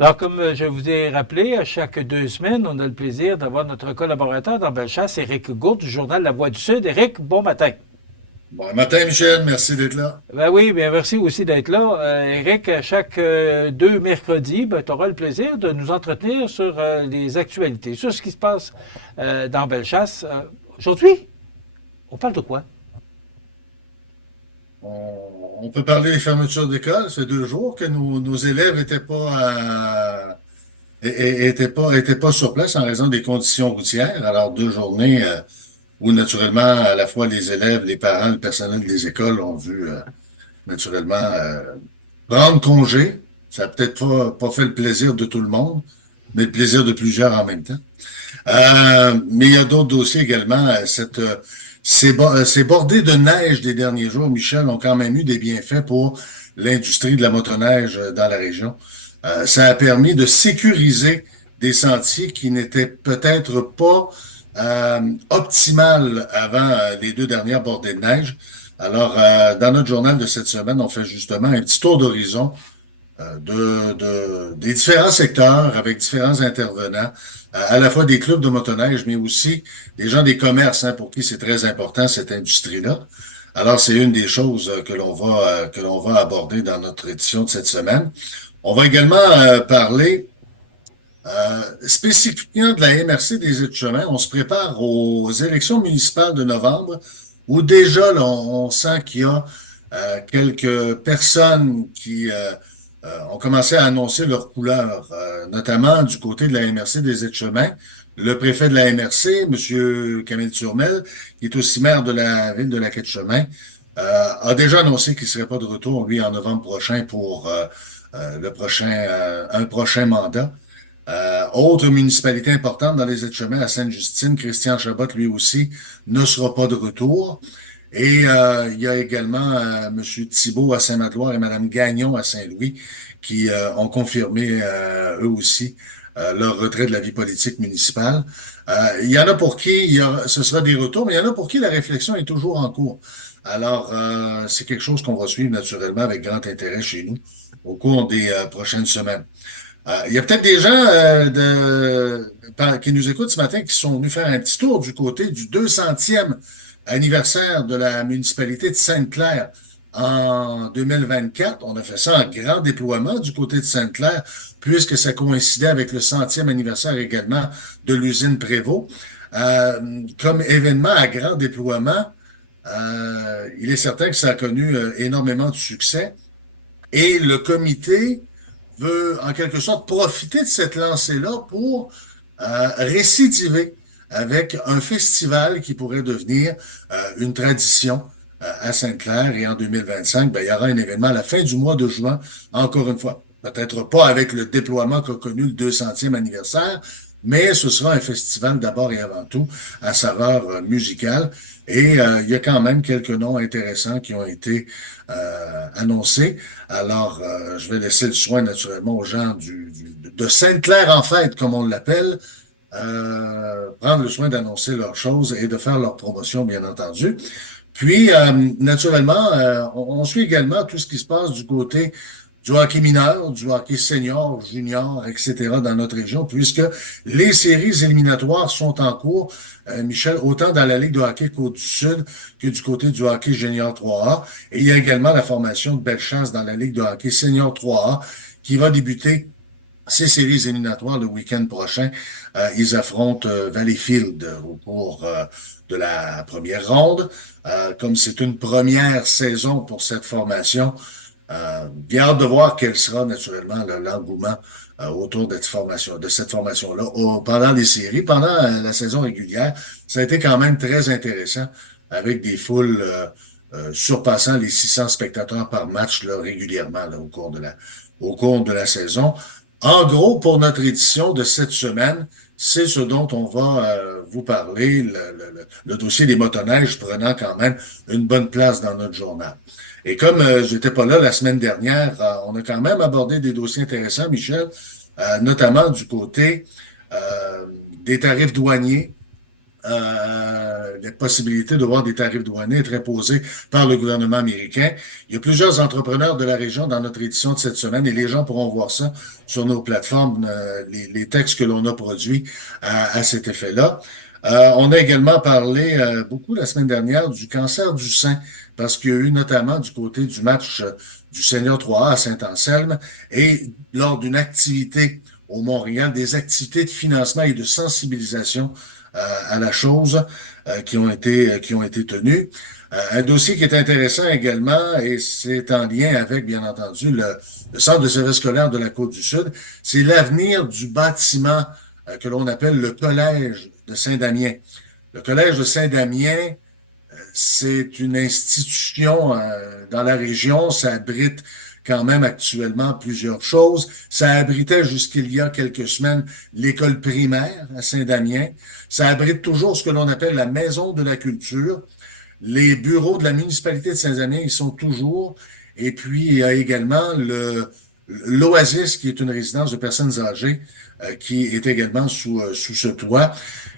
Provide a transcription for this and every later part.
Alors, comme je vous ai rappelé, à chaque 2 semaines, on a le plaisir d'avoir notre collaborateur dans Bellechasse, Éric Gourde, du journal La Voix du Sud. Éric, bon matin. Bon matin, Michel. Merci d'être là. Ben oui, bien merci aussi d'être là. Éric, à chaque 2 mercredis, ben, tu auras le plaisir de nous entretenir sur les actualités, sur ce qui se passe dans Bellechasse. Aujourd'hui, on parle de quoi? On peut parler des fermetures d'école. Ça fait 2 jours que nos élèves étaient pas sur place en raison des conditions routières. Alors, 2 journées où, naturellement, à la fois les élèves, les parents, le personnel des écoles ont vu, naturellement, prendre congé. Ça n'a peut-être pas fait le plaisir de tout le monde, mais le plaisir de plusieurs en même temps. Mais il y a d'autres dossiers également. Ces bordées de neige des derniers jours, Michel, ont quand même eu des bienfaits pour l'industrie de la motoneige dans la région. Ça a permis de sécuriser des sentiers qui n'étaient peut-être pas optimales avant les 2 dernières bordées de neige. Alors, dans notre journal de cette semaine, on fait justement un petit tour d'horizon des différents secteurs avec différents intervenants, à la fois des clubs de motoneige, mais aussi des gens des commerces, hein, pour qui c'est très important, cette industrie-là. Alors, c'est une des choses que l'on va aborder dans notre édition de cette semaine. On va également parler spécifiquement de la MRC des États-Unis. On se prépare aux élections municipales de novembre, où déjà, là, on sent qu'il y a quelques personnes qui ont commencé à annoncer leur couleur, notamment du côté de la MRC des Etchemins. Le préfet de la MRC, M. Camille Turmel, qui est aussi maire de la ville de Lac-Etchemin, a déjà annoncé qu'il ne serait pas de retour, lui, en novembre prochain pour un prochain mandat. Autre municipalité importante dans les Etchemins, à Sainte-Justine, Christian Chabot, lui aussi, ne sera pas de retour. Et il y a également M. Thibault à Saint-Magloire et Mme Gagnon à Saint-Louis qui ont confirmé eux aussi leur retrait de la vie politique municipale. Il y en a pour qui ce sera des retours, mais il y en a pour qui la réflexion est toujours en cours. Alors, c'est quelque chose qu'on va suivre naturellement avec grand intérêt chez nous au cours des prochaines semaines. Il y a peut-être des gens qui nous écoutent ce matin qui sont venus faire un petit tour du côté du 200e anniversaire de la municipalité de Sainte-Claire en 2024. On a fait ça en grand déploiement du côté de Sainte-Claire, puisque ça coïncidait avec le 100e anniversaire également de l'usine Prévost. Comme événement à grand déploiement, il est certain que ça a connu énormément de succès. Et le comité veut en quelque sorte profiter de cette lancée-là pour récidiver avec un festival qui pourrait devenir une tradition à Sainte-Claire. Et en 2025, ben, il y aura un événement à la fin du mois de juin, encore une fois. Peut-être pas avec le déploiement qu'a connu le 200e anniversaire, mais ce sera un festival d'abord et avant tout à saveur musicale. Et il y a quand même quelques noms intéressants qui ont été annoncés. Alors, je vais laisser le soin naturellement aux gens de Sainte-Claire en fête, comme on l'appelle, prendre le soin d'annoncer leurs choses et de faire leur promotion, bien entendu. Puis, naturellement, on suit également tout ce qui se passe du côté du hockey mineur, du hockey senior, junior, etc. dans notre région, puisque les séries éliminatoires sont en cours, Michel, autant dans la Ligue de hockey Côte-du-Sud que du côté du hockey junior 3A. Et il y a également la formation de Bellechasse dans la Ligue de hockey senior 3A qui va débuter ces séries éliminatoires le week-end prochain. Ils affrontent Valleyfield au cours de la première ronde. Comme c'est une première saison pour cette formation, bien hâte de voir quel sera naturellement l'engouement autour de cette formation-là pendant les séries, pendant la saison régulière. Ça a été quand même très intéressant avec des foules surpassant les 600 spectateurs par match là, régulièrement là, au cours de la saison. En gros, pour notre édition de cette semaine, c'est ce dont on va vous parler, le dossier des motoneiges prenant quand même une bonne place dans notre journal. Et comme j'étais pas là la semaine dernière, on a quand même abordé des dossiers intéressants, Michel, notamment du côté des tarifs douaniers les possibilités de voir des tarifs douaniers être imposés par le gouvernement américain. Il y a plusieurs entrepreneurs de la région dans notre édition de cette semaine et les gens pourront voir ça sur nos plateformes, les textes que l'on a produits à cet effet-là. On a également parlé beaucoup la semaine dernière du cancer du sein, parce qu'il y a eu notamment du côté du match du Senior 3A à Saint-Anselme et lors d'une activité au Montréal, des activités de financement et de sensibilisation à la chose qui ont été tenues. Un dossier qui est intéressant également, et c'est en lien avec, bien entendu, le Centre de service scolaire de la Côte-du-Sud, c'est l'avenir du bâtiment que l'on appelle le Collège de Saint-Damien. Le Collège de Saint-Damien, c'est une institution dans la région, ça abrite quand même actuellement plusieurs choses. Ça abritait jusqu'il y a quelques semaines l'école primaire à Saint-Damien. Ça abrite toujours ce que l'on appelle la Maison de la Culture. Les bureaux de la municipalité de Saint-Damien, ils sont toujours. Et puis, il y a également l'Oasis, qui est une résidence de personnes âgées, qui est également sous ce toit.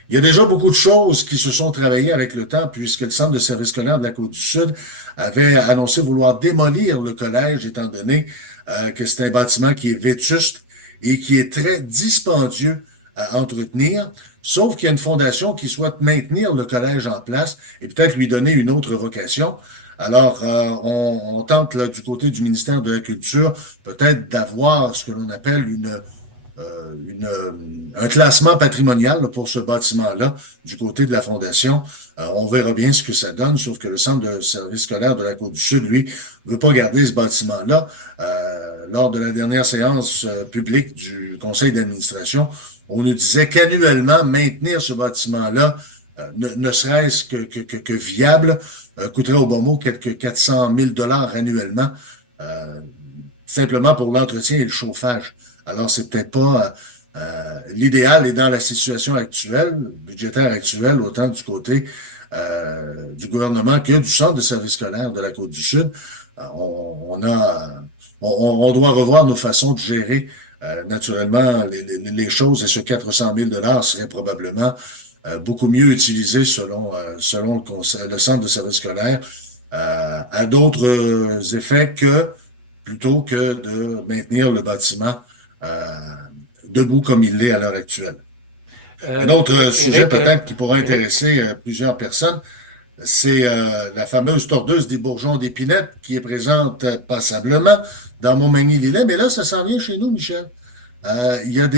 Il y a déjà beaucoup de choses qui se sont travaillées avec le temps, puisque le Centre de service scolaire de la Côte-du-Sud avait annoncé vouloir démolir le collège, étant donné que c'est un bâtiment qui est vétuste et qui est très dispendieux à entretenir, sauf qu'il y a une fondation qui souhaite maintenir le collège en place et peut-être lui donner une autre vocation. Alors, on tente là, du côté du ministère de la Culture peut-être d'avoir ce que l'on appelle un classement patrimonial là, pour ce bâtiment-là du côté de la Fondation. On verra bien ce que ça donne, sauf que le Centre de service scolaire de la Côte-du-Sud, lui, veut pas garder ce bâtiment-là. Lors de la dernière séance publique du conseil d'administration, on nous disait qu'annuellement, maintenir ce bâtiment-là, ne serait-ce que viable, coûterait au bon mot quelques 400 000 $ annuellement, simplement pour l'entretien et le chauffage. Alors, c'est peut-être pas l'idéal et dans la situation actuelle, budgétaire actuelle, autant du côté du gouvernement que du Centre de service scolaire de la Côte-du-Sud, on doit revoir nos façons de gérer naturellement les choses et ce 400 000 $ serait probablement beaucoup mieux utilisé selon le Centre de service scolaire à d'autres effets plutôt que de maintenir le bâtiment debout comme il l'est à l'heure actuelle. Un autre sujet peut-être qui pourra intéresser plusieurs personnes, c'est la fameuse tordeuse des bourgeons d'épinette qui est présente passablement dans Montmagny-Lillet. Mais là, ça s'en vient chez nous, Michel. Il y a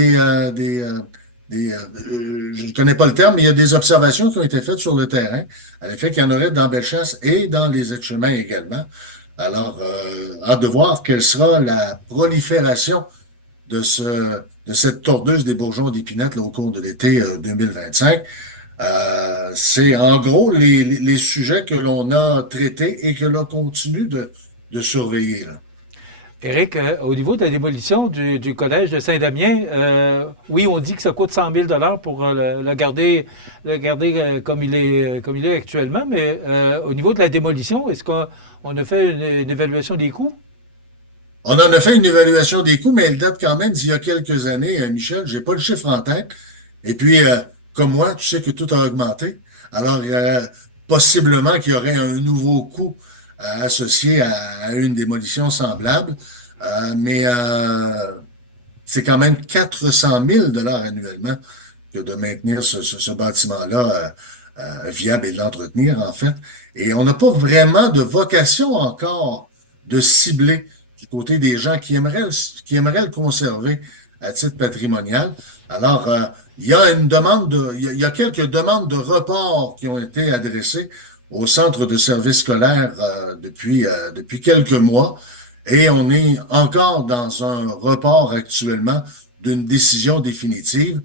je ne connais pas le terme, mais il y a des observations qui ont été faites sur le terrain à l'effet qu'il y en aurait dans Bellechasse et dans les aides-chemins également. Alors, hâte de voir quelle sera la prolifération de cette tordeuse des bourgeons d'épinette au cours de l'été 2025. C'est en gros les sujets que l'on a traités et que l'on continue de surveiller. Là. Éric, au niveau de la démolition du collège de Saint-Damien, oui, on dit que ça coûte 100 000 $ pour le garder comme il est actuellement, mais au niveau de la démolition, est-ce qu'on a fait une évaluation des coûts? On en a fait une évaluation des coûts, mais elle date quand même d'il y a quelques années, Michel. J'ai pas le chiffre en tête. Et puis, comme moi, tu sais que tout a augmenté. Alors, possiblement qu'il y aurait un nouveau coût associé à une démolition semblable. Mais c'est quand même 400 000 $ annuellement que de maintenir ce bâtiment-là viable et de l'entretenir, en fait. Et on n'a pas vraiment de vocation encore de cibler du côté des gens qui aimeraient le conserver à titre patrimonial. Alors, il y a il y a quelques demandes de report qui ont été adressées au centre de service scolaire depuis quelques mois. Et on est encore dans un report actuellement d'une décision définitive.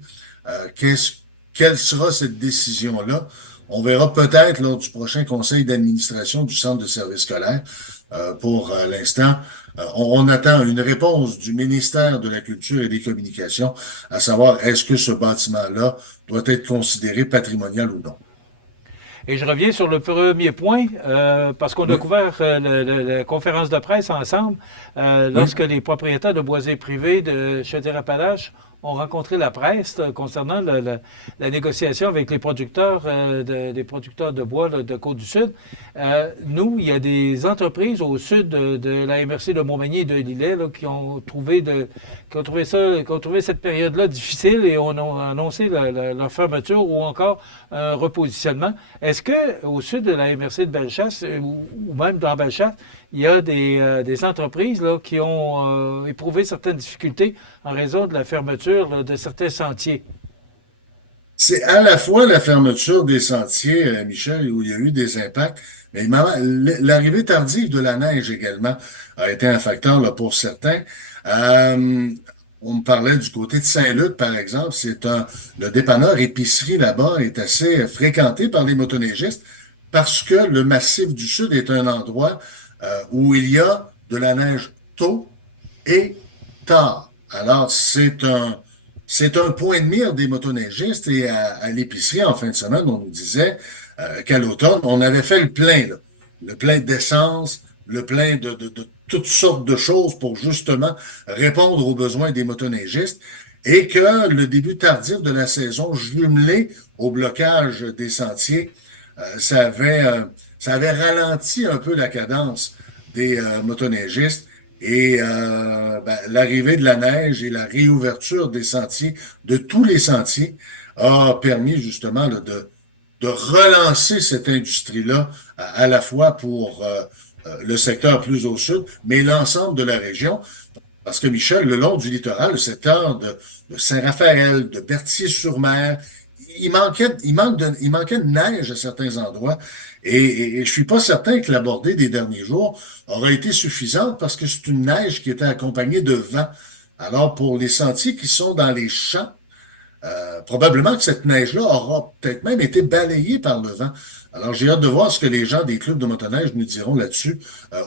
Quelle sera cette décision-là? On verra peut-être lors du prochain conseil d'administration du centre de service scolaire. Pour l'instant, on attend une réponse du ministère de la Culture et des Communications, à savoir est-ce que ce bâtiment-là doit être considéré patrimonial ou non. Et je reviens sur le premier point, parce qu'on a couvert la conférence de presse ensemble, lorsque les propriétaires de boisés privés de Chaudière-Appalaches ont rencontré la presse concernant la négociation avec les producteurs, des producteurs de bois de Côte-du-Sud. Nous, il y a des entreprises au sud de la MRC de Montmagny et de Lillet qui ont trouvé cette période-là difficile et ont annoncé leur fermeture ou encore un repositionnement. Est-ce que au sud de la MRC de Bellechasse ou même dans Bellechasse, il y a des entreprises là, qui ont éprouvé certaines difficultés en raison de la fermeture là, de certains sentiers? C'est à la fois la fermeture des sentiers, Michel, où il y a eu des impacts, mais l'arrivée tardive de la neige également a été un facteur là, pour certains. Euh, on me parlait du côté de Saint-Luc, par exemple. Le dépanneur épicerie là-bas est assez fréquenté par les motoneigistes parce que le massif du Sud est un endroit où il y a de la neige tôt et tard. Alors, c'est un point de mire des motoneigistes et à l'épicerie en fin de semaine, on nous disait qu'à l'automne, on avait fait le plein, là. Le plein d'essence, le plein de toutes sortes de choses pour justement répondre aux besoins des motoneigistes et que le début tardif de la saison, jumelé au blocage des sentiers, ça avait ralenti un peu la cadence des motoneigistes. Et l'arrivée de la neige et la réouverture des sentiers, de tous les sentiers, a permis justement là, de relancer cette industrie-là, à la fois pour le secteur plus au sud, mais l'ensemble de la région. Parce que, Michel, le long du littoral, le secteur de Saint-Raphaël, de Berthier-sur-Mer, il manquait de neige à certains endroits. Et je suis pas certain que la bordée des derniers jours aura été suffisante parce que c'est une neige qui était accompagnée de vent. Alors, pour les sentiers qui sont dans les champs, probablement que cette neige-là aura peut-être même été balayée par le vent. Alors, j'ai hâte de voir ce que les gens des clubs de motoneige nous diront là-dessus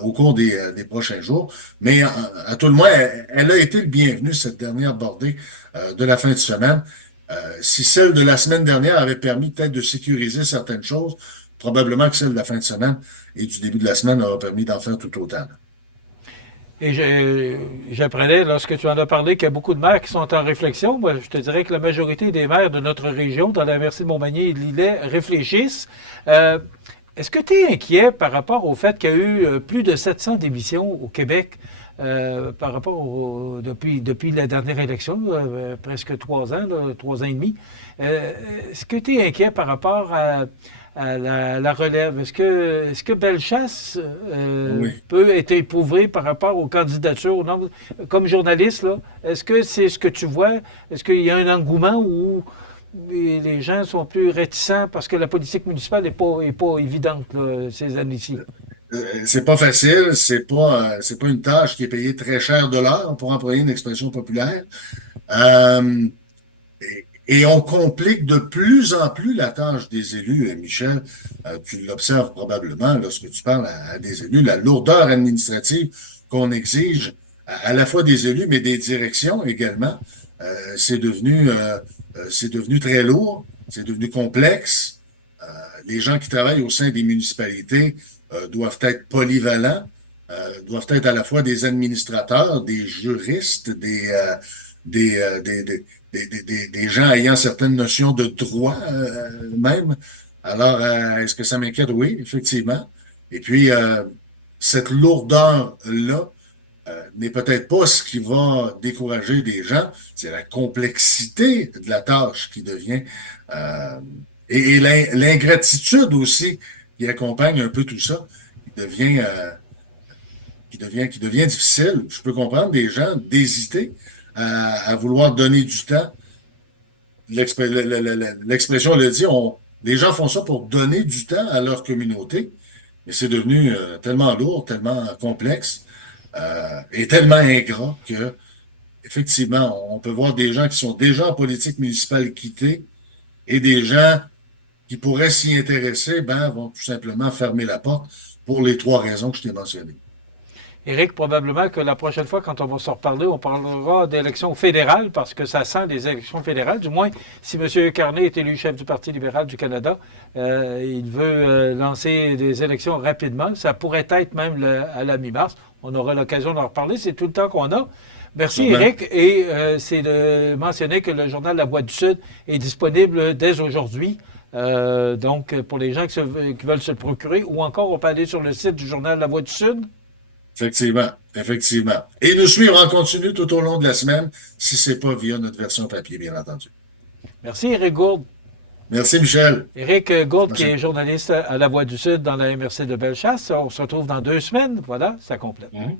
au cours des prochains jours. Mais à tout le moins, elle a été le bienvenu, cette dernière bordée de la fin de semaine. Si celle de la semaine dernière avait permis peut-être de sécuriser certaines choses, probablement que celle de la fin de semaine et du début de la semaine aura permis d'en faire tout autant. Et j'apprenais, lorsque tu en as parlé, qu'il y a beaucoup de maires qui sont en réflexion. Moi, je te dirais que la majorité des maires de notre région, dans la MRC de Montmagny et de Lillet, réfléchissent. Est-ce que tu es inquiet par rapport au fait qu'il y a eu plus de 700 démissions au Québec par rapport depuis la dernière élection, presque 3 ans, 3 ans et demi? Est-ce que tu es inquiet par rapport à la relève? Est-ce que Bellechasse Oui. peut être éprouvé par rapport aux candidatures? Non? Comme journaliste, là, est-ce que c'est ce que tu vois? Est-ce qu'il y a un engouement où les gens sont plus réticents parce que la politique municipale n'est pas évidente là, ces années-ci? C'est pas facile, c'est pas une tâche qui est payée très cher de l'heure, pour employer une expression populaire. Euh, et on complique de plus en plus la tâche des élus, Michel. Tu l'observes probablement lorsque tu parles à des élus, la lourdeur administrative qu'on exige à la fois des élus, mais des directions également. C'est devenu très lourd, c'est devenu complexe. Les gens qui travaillent au sein des municipalités doivent être polyvalents, doivent être à la fois des administrateurs, des juristes, des gens ayant certaines notions de droit même. Alors, est-ce que ça m'inquiète? Oui, effectivement. Et puis, cette lourdeur-là n'est peut-être pas ce qui va décourager des gens, c'est la complexité de la tâche qui devient et l'ingratitude aussi qui accompagne un peu tout ça, qui devient qui devient difficile. Je peux comprendre des gens d'hésiter à vouloir donner du temps. L'expression le dit, les gens font ça pour donner du temps à leur communauté, mais c'est devenu tellement lourd, tellement complexe et tellement ingrat que, effectivement, on peut voir des gens qui sont déjà en politique municipale quitter et des gens qui pourraient s'y intéresser, vont tout simplement fermer la porte pour les trois raisons que je t'ai mentionnées. Éric, probablement que la prochaine fois, quand on va se reparler, on parlera d'élections fédérales, parce que ça sent des élections fédérales. Du moins, si M. Carney est élu chef du Parti libéral du Canada, il veut lancer des élections rapidement. Ça pourrait être même à la mi-mars. On aura l'occasion d'en reparler. C'est tout le temps qu'on a. Merci, Sûrement. Éric. Et c'est de mentionner que le journal La Voix du Sud est disponible dès aujourd'hui. Donc, pour les gens qui veulent se le procurer, ou encore, on peut aller sur le site du journal La Voix du Sud. Effectivement, effectivement. Et nous suivre en continu tout au long de la semaine, si c'est pas via notre version papier, bien entendu. Merci, Éric Gourde. Merci, Michel. Éric Gourde, qui Prochaine. est journaliste à La Voix du Sud dans la MRC de Bellechasse. On se retrouve dans 2 semaines. Voilà, ça complète. Mhm.